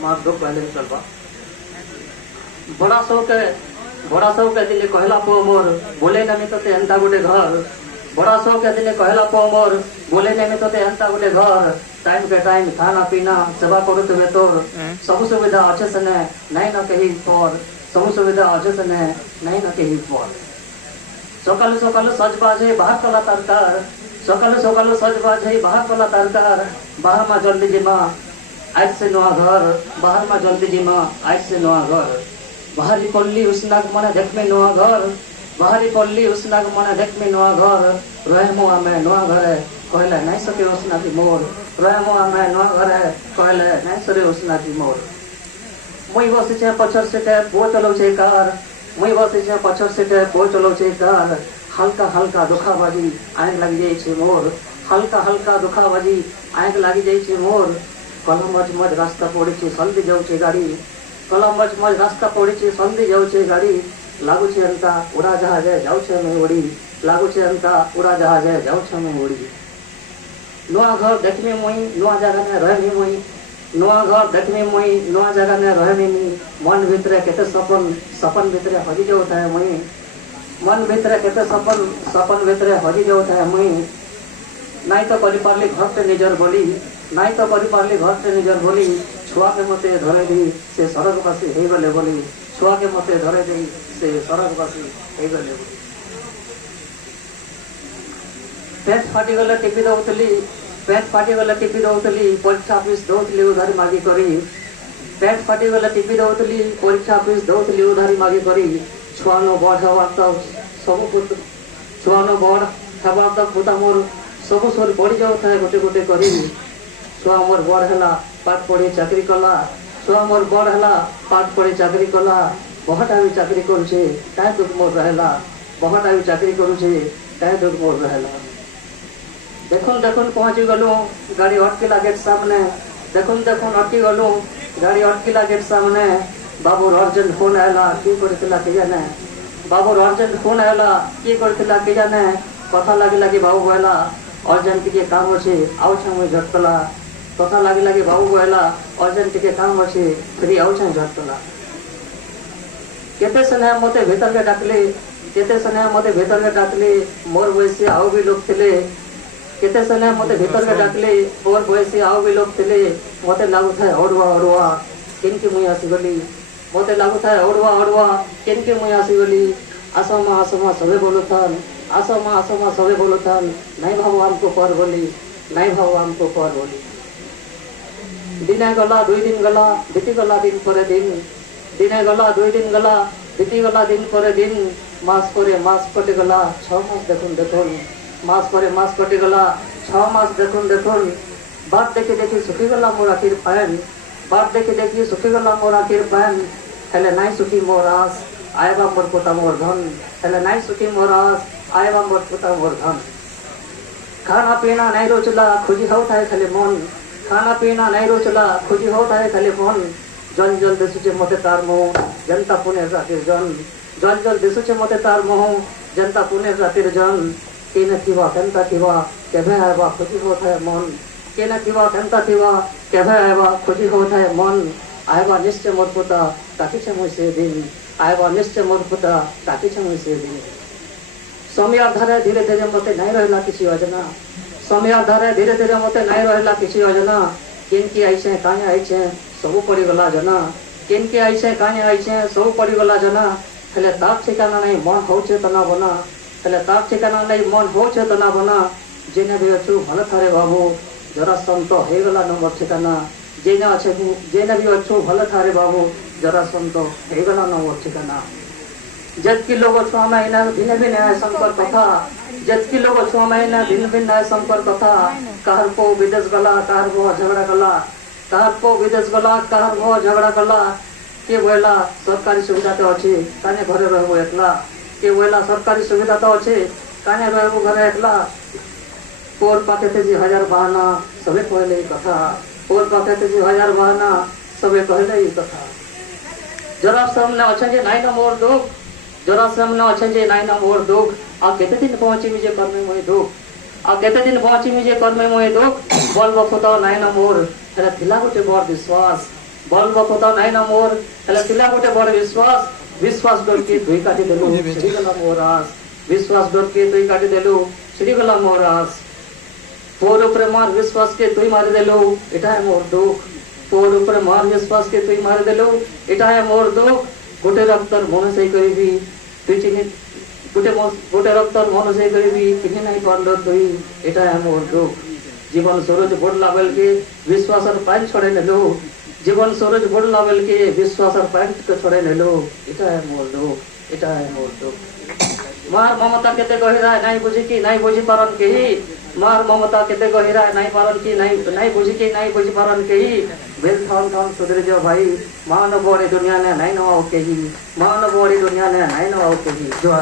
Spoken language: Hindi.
मार दुख कहले चलबा बड़ा सौ के दिले कहला पो मोर बोले नमी तते एंता गोटे घर बड़ा सौ के दिले कहला पो मोर बोले नमी तते एंता गोटे घर टाइम के टाइम खाना पीना सेवा करुतबे तोर सब सुविधा अच्छे से नहीं न कही पर सब सुविधा अच्छे से नहीं न कही पर सकालु सकालु सज बाजे बाहर कला तरकार सकालु सकालु सज बाजे बाहर कला तरकार बाहर में जल्दी जिमा आज से नवा घर बाहर में जल्दी जिमा आज से नवा घर बाहरी पल्ली उसनाक मने देख में नवा घर बाहरी पल्ली उसनाक मने देख में नवा घर रहे मुआ में नवा घरे कहले नहीं सके उसना की मोर रहे मुआ में नवा घरे कहले नहीं सरे उसना की मोर मुई बसी छे पछर से बो चलो छे कार मुई बसी छे पछर से बो चलो छे कार हल्का हल्का दुखाबाजी आग लगी जाई छे मोर हल्का हल्का दुखाबाजी आग लगी जाई छे मोर कलम मज रास्ता पड़ी छे जल्दी जाऊ छे गाड़ी कलम मज रास्ता पड़ी छे जल्दी जाऊ छे गाड़ी लागू छे अंता उड़ा जहाजे जाऊ छे मैं उड़ी लागू छे अंता उड़ा जहाजे जाऊ छे मैं उड़ी नवा घर देखमे मुई नवा जगह ने रहमी मुई नवा घर देखमे मुई नवा जगह ने रहमी मुई मन भीतरे केते सपन भीतरे हजी जाउता है मुई मन भीतरे केते सपन भीतरे हजी जाउता है मुई नहीं तो करि पारली घर से निजर बोली नहीं तो करि पारली घर से निजर बोली छुआ के मते धरे दी से सरगवासी हे गले बोली छुआ के मते धरे दी से सरगवासी हे गले बोली पेट फाटी गले टिपी दउतली पेट फाटी गले टिपी दउतली परीक्षा फीस दउतली उधारी मागी करी पेट फाटी गले टिपी दउतली परीक्षा फीस दउतली उधारी मागी करी छुआनो बड़ हवार तो सब पुत छुआनो बड़ हवार तो पुता मोर सब सोर बढ़ी जाउता है गोटे गोटे करी छुआ मोर बड़ हला पाठ पढ़ी चाकरी कला छुआ मोर बड़ हला पाठ पढ़ी चाकरी कला बहुटा भी चाकरी करुछे काहे दुख मोर रहला बहुटा भी चाकरी करुछे काहे दुख मोर रहला देखुन देखुन पहुंची गलु गाड़ी अटकिला गेट सामने देखुन देखुन अटकी गलु गाड़ी अटकिला गेट सामने बाबूर अर्जेंट फोन आयला कि करथिला के जाने बाबूर अर्जेंट फोन आयला कि करथिला के जाने कथा लागिला कि बाबू कहला अर्जेंट के काम अछि आउ छ मुई झटकला कथा लागिला कि बाबू कहला अर्जेंट के काम अछि फिर आउ छ झटकला केते सने मते भीतर के डाकले केते सने मते भीतर के डाकले मोर वैसे आउ भी लोग थिले केते सने मते भीतर के डाकले मोर वैसे आउ भी लोग थिले मते लागु थाए ओडवा किनके मुई आसी गली मते लागु थाए ओडवा किनके मुई आसी गली आसमा सबे बोलुथान आसमा सबे बोलुथान नहीं भाव हमको पर बोली नहीं भाव हमको पर बोली दिने गला 2 दिन गला बीती गला दिन पर दिन दिने गला 2 दिन गला बीती गला दिन पर दिन मास कटे गला 6 मास देखुन मास पर मास कटे गला 6 मास देखुन बात देखी देखी सुखी गला मोर आखिर पैन बात देखी देखी सुखी गला मोर आखिर पैन हेले नहीं सुखी मोर आस आएबा मोर पोता मोर धन हेले नहीं सुखी मोर आस आएबा मोर पोता मोर धन खाना पीना नहीं रोचला खुजी हो थाए खाली मन खाना पीना नहीं रोचला खुजी हो थाए खाली मन जल जल दिसुचे मते तार मोह जनता पुणे रातिर जन जल जल दिसुचे मते तार मोह जनता पुणे रातिर जन केने थिवा केनता थिवा केभे आएबा खुजी हो थाए मन केने थिवा केनता थिवा केभे आएबा खुजी हो थाए मन आएबा निश्चय मोर पोता ताकि छे मुई से दिन आएबा निश्चय मोर पोता ताकि छे मुई से दिन समय आधारे धीरे धीरे मते नहीं रहला किसी योजना समय आधारे धीरे धीरे मते नहीं रहला किसी योजना किनकी आइछे काहे आइछे सब पड़ी गला जना किनकी आइछे काहे आइछे सब पड़ी गला जना हेले ताप ठिकाना नहीं मन होछे तना बना हेले ताप ठिकाना नहीं मन होछे तना बना जेने भी अछु भल थारे बाबू जरा संत हे गला नंबर ठिकाना जेने भी अछु भल थारे बाबू जरा संत हे गला नंबर ठिकाना जबकि लोग छुआ महीना भिन्न भिन्न है संकर कथा जबकि लोग छुआ महीना भिन्न भिन्न है संकर कथा कहर को विदेश गला कहर को झगड़ा गला कहर को विदेश गला कहर को झगड़ा गला के बोला सरकारी सुविधा तो अच्छे काने घरे रहबो एकला के बोला सरकारी सुविधा तो अच्छे काने रहबो घरे एकला पोर पाके थे जी 1000 बहाना सबे कहले कथा पोर पाके थे जी 1000 बहाना सबे कहले कथा जरा सामने अच्छा जे नहीं ना मोर दुख जरा सामने अच्छा जे नहीं ना मोर दुख आ केते दिन पहुंची मुझे कर्मे मोय दुख आ केते दिन पहुंची मुझे कर्मे मोय दुख बोल बखतो नहीं ना मोर तेरा थिला गोटे बड़ विश्वास बल बखता नाई ना मोर हेले थिला गोटे बड़ विश्वास विश्वास डर के तुई काटी देलु छिड़ी गला मोर आस विश्वास डर के तुई काटी देलु छिड़ी गला मोर आस तोर ऊपर मार विश्वास के तुई मारी देलु एटा है मोर दुख तोर ऊपर मार विश्वास के तुई मारी देलु एटा है मोर दुख गोटे रक्तर मन से करबी तुई चिन्ह गोटे रक्तर मन से करबी चिन्ह नहीं पारलो तुई एटा है मोर दुख जीवन सूरज बढ़ला बेल के विश्वास पान छोड़े नेलो जीवन सूरज बढ़ला बेल के विश्वास पान के छोड़े नेलो एटा है मोर दुख एटा है मोर दुख मार ममता केते गहिरा नहीं बुझी की नहीं बुझी पारन केही मार ममता केते गहिरा नहीं पारन की नहीं बुझी की नहीं बुझी पारन केही बेल थान थान सुधर जो भाई मान बोड़ी दुनिया ने नहीं नवाओ केही मान बोड़ी दुनिया ने नहीं नवाओ केही जो